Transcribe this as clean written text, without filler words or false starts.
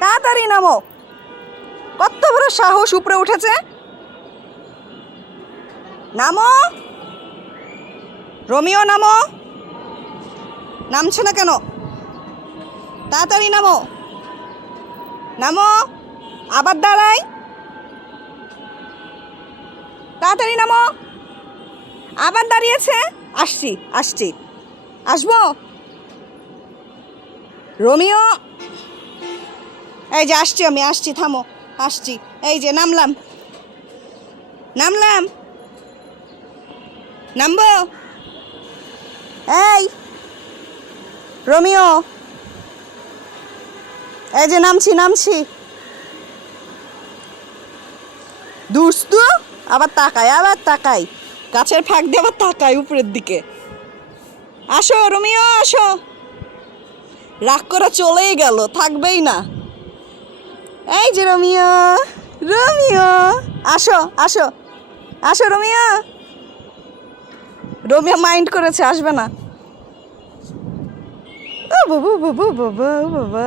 তাড়াতাড়ি নামো। কত বড় সাহস উপরে উঠেছে। নামো রোমিও, নামো। নামছে না কেন? তাড়াতাড়ি নামো। নামো। আবার দাঁড়াই। তাড়াতাড়ি নামো। আবার দাঁড়িয়েছে। আসছি আসছি, আসবো। রোমিও, এই যে আসছি, আমি আসছি, থামো। আসছি, এই যে নামলাম। নামলাম, নামবো। এই রোমিও, এই যে নামছি নামছি। দুস্তু, আবার তাকায় আবার তাকায়, গাছের ফাঁক দিয়ে আবার তাকায় উপরের দিকে। আসো রোমিও, আসো। রাগ করে চলেই গেল, থাকবেই না। এই যে রোমিও, রোমিও, আসো আসো আসো রোমিও। রোমিও মাইন্ড করেছে, আসবে না। ও বাবা বাবা বাবা বাবা।